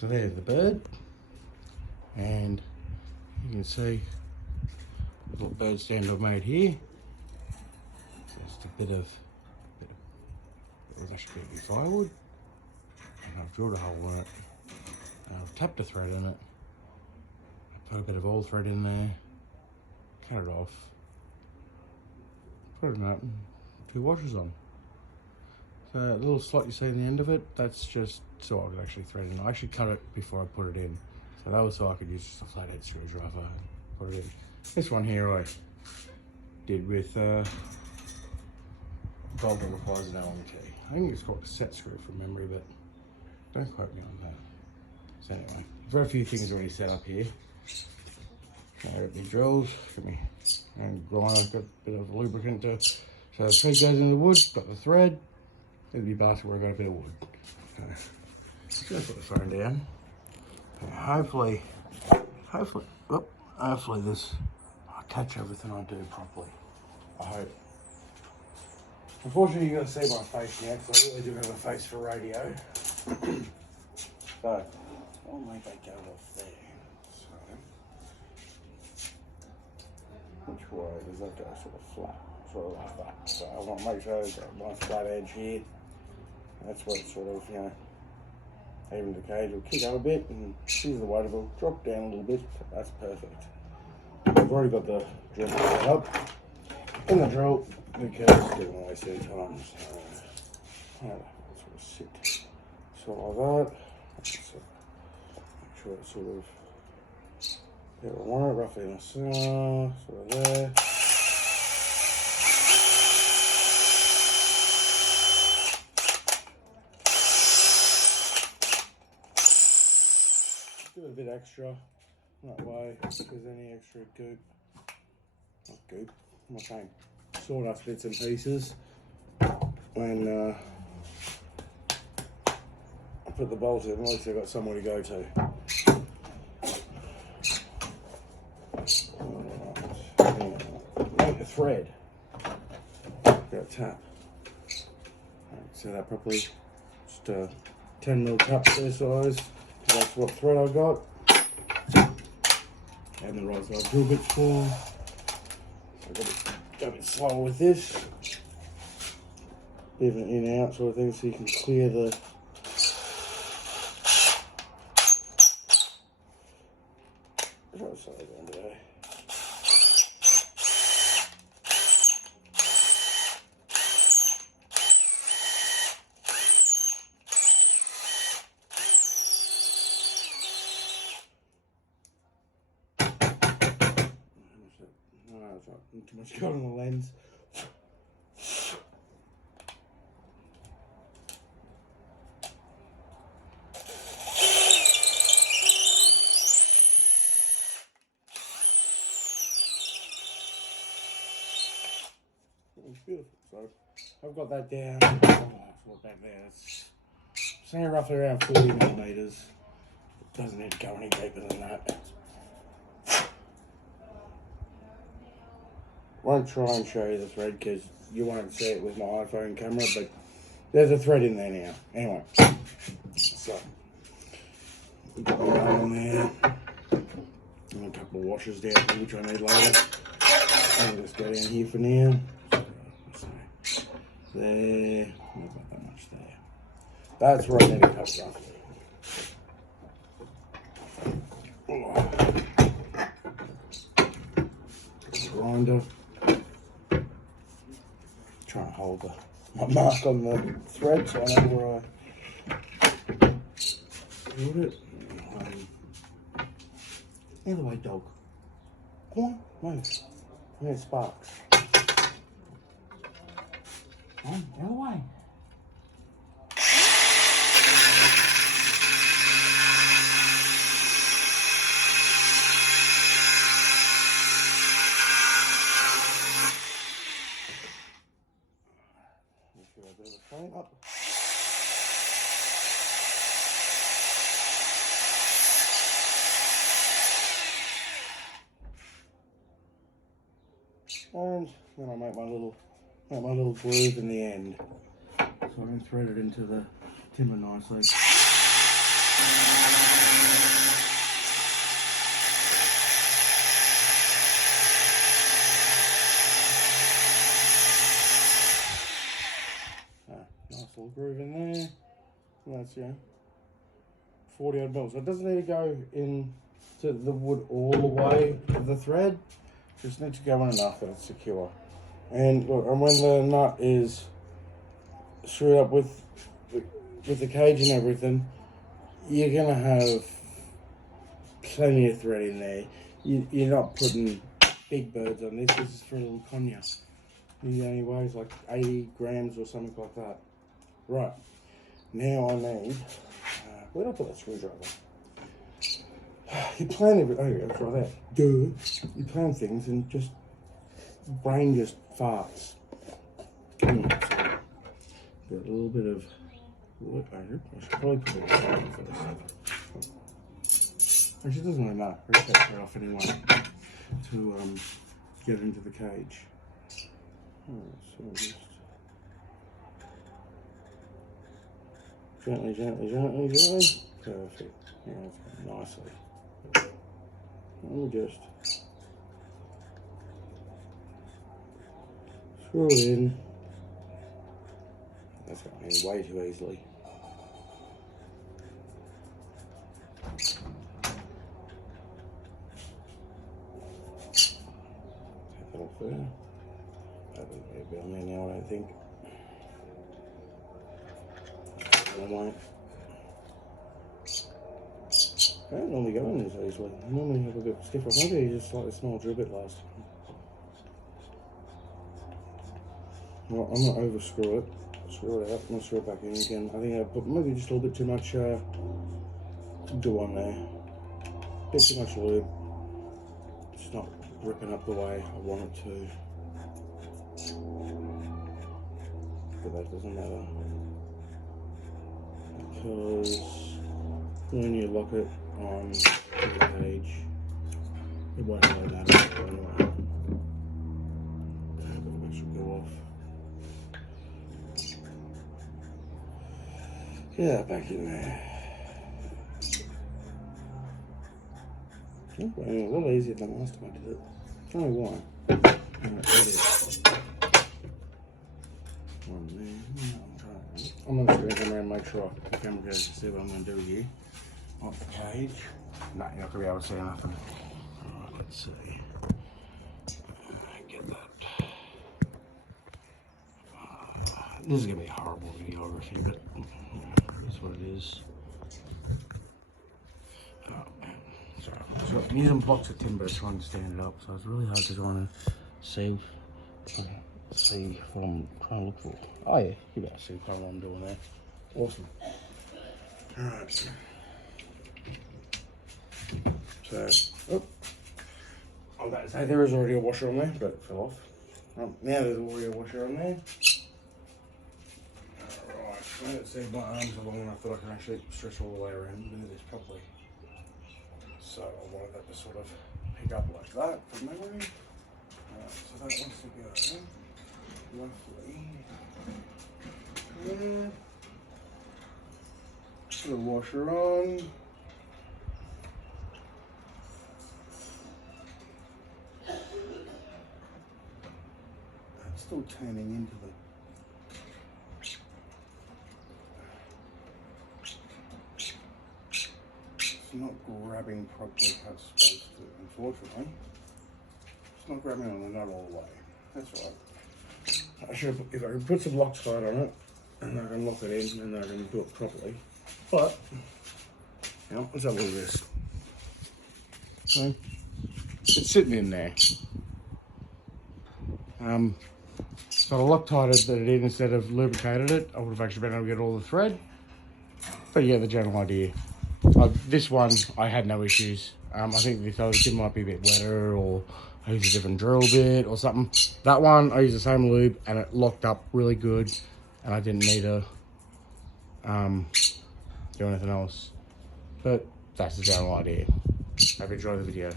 So there's the bird, and you can see the little bird stand I've made here. Just a bit of it was actually a bit of firewood, and I've drilled a hole in it. I've tapped a thread in it. I put a bit of oil thread in there, cut it off, put it up, and 2 washers on. So a little slot you see in the end of it, that's just so I could actually thread it in. I actually cut it before I put it in. So that was so I could use a flathead screwdriver and put it in. This one here I did with bolt that requires an Allen key. I think it's called a set screw from memory, but don't quote me on that. So anyway, I've got a few things already set up here. I've got my drills, got my grinder, got a bit of lubricant to, so the thread goes in the wood, got the thread. There's my basket where I got a bit of wood. So, just gonna put the phone down. And hopefully this, I'll catch everything I do properly. I hope. Unfortunately, you're gonna see my face now, because I really do have a face for radio. So, I'll make that go off there. So, which way does that go? Sort of flat, sort of like that. So I want to make sure I've got a nice flat edge here. That's what it's sort of, you know, even the cage will kick up a bit, and here's the weight, it will drop down a little bit. That's perfect. I've already got the drill set up. In the drill, because didn't waste any time. So, sort of sit sort like that. So make sure it's sort of where I want it, roughly in the center, sort of there. Do a bit extra, that way, if there's any extra goop, not goop, what am I saying? Sawdust bits and pieces. When I put the bolt in, at least I've got somewhere to go to. Make the thread. Got a tap. Set that properly. Just a 10mm tap their size. That's what thread I got. And the right size drill bits for. So I've got to go a bit slower with this. Even in and out sort of thing, so you can clear the outside end today. No, it's not too much got on the lens. It's beautiful. So I've got that down. Oh, back there. It's saying roughly around 40mm. It doesn't need to go any deeper than that. Won't try and show you the thread because you won't see it with my iPhone camera, but there's a thread in there now. Anyway, so got my nail on there, and a couple of washers down here, which I need later. I'll just go down here for now. So there, not that much there. That's where I need to cut roughly. Grinder. Try and hold my mark on the thread so I know where I put it. The other way, dog. Come on, move. Yeah, sparks. Come on, the other way. Up. And then I make my little groove in the end, so I can thread it into the timber nicely. you know, 40 odd mil. So it doesn't need to go in to the wood all the way of the thread. Just need to go in enough that it's secure. And look, and when the nut is screwed up with the cage and everything, you're gonna have plenty of thread in there. You're not putting big birds on this. This is for a little conya. He only weighs like 80 grams or something like that. Right, now I need, where did I put that screwdriver? You plan everything, oh yeah, it's right there. Duh. You plan things and just, brain just farts. Got a little bit of wood over. I should probably put it aside first. Actually, it doesn't really matter. I'll take it off anyway to get into the cage. So just gently, gently, gently, gently. Perfect. Yeah, that's nicely. And we just screw it in. That's going in way too easily. Take that off there. That doesn't be on there now, I don't think. I won't. I don't normally go in this easily. I normally have a bit stiffer. Maybe you just slightly small a bit last time. Well, I'm gonna over screw it. Screw it out. I'm gonna screw it back in again. I think I put maybe just a little bit too much glue on there. A bit too much lube. It's not ripping up the way I want it to. But that doesn't matter. Because when you lock it on the cage, it won't really matter anyway. That should go off. Yeah, back in there. Oh, well, a lot easier than last time I did it. Tell me why. Right, there it is. One there. I'm going to go around and make sure the camera goes to see what I'm going to do here. Off the cage. No, you're not going to be able to see nothing. Alright, let's see. Get that. This is going to be horrible videography, but you know, that's what it is. Oh, man. Sorry. So I'm using blocks of timber trying to stand it up, so it's really hard to try and see what I'm trying to look for. Oh yeah, you better see what I'm doing there. Awesome. Alright. So, oh, I'm about to say there is already a washer on there, but it fell off. Now there's already a washer on there. Alright, let's see, my arms are long enough that I can actually stretch all the way around and do this properly. So I wanted that to sort of pick up like that from memory. Alright, so that wants to go roughly there. Put the washer on. It's still turning into the it's not grabbing properly how it's supposed to, unfortunately. It's not grabbing on the nut all the way. That's right. I should have, if I could put some Loctite on it, and I can lock it in, and I can do it properly. But, you know, let's have a look at this. So, it's sitting in there. If I'd Loctited it in instead of lubricated it, I would have actually been able to get all the thread. But yeah, the general idea. This one, I had no issues. I think this other kit might be a bit wetter, or I used a different drill bit or something. That one, I used the same lube and it locked up really good, and I didn't need to do anything else. But that's the general idea. Hope you enjoyed the video.